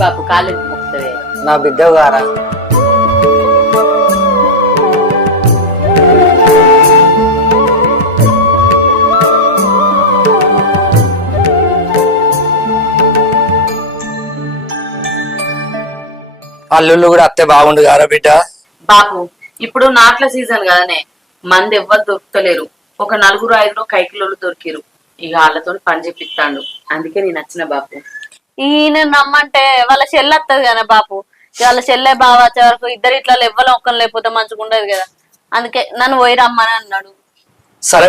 బాపు college ముక్తవే నా బిడ్డ గారా అల్లుళ్ళు కూడా అత్తే బాగుండు గారా బిడ్డ. బాపు ఇప్పుడు నాట్ల సీజన్ కదనే, మంది ఎవ్వరు దొరుకుతలేరు. ఒక 4-5 కైకిలోళ్ళు దొరికిరు. ఇక వాళ్ళతో పని చెప్పిస్తాడు. అందుకే నేను నచ్చిన బాపు. ఈయన రమ్మంటే వాళ్ళ చెల్లి వస్తుంది కదా బాపు. వాళ్ళ చెల్లె బావ వచ్చే వరకు ఇద్దరు ఇట్లా ఎవ్వరు ఒక్కరు లేకపోతే మంచిగా ఉండదు కదా. అందుకే నన్ను పోయి రమ్మని అన్నాడు. సరే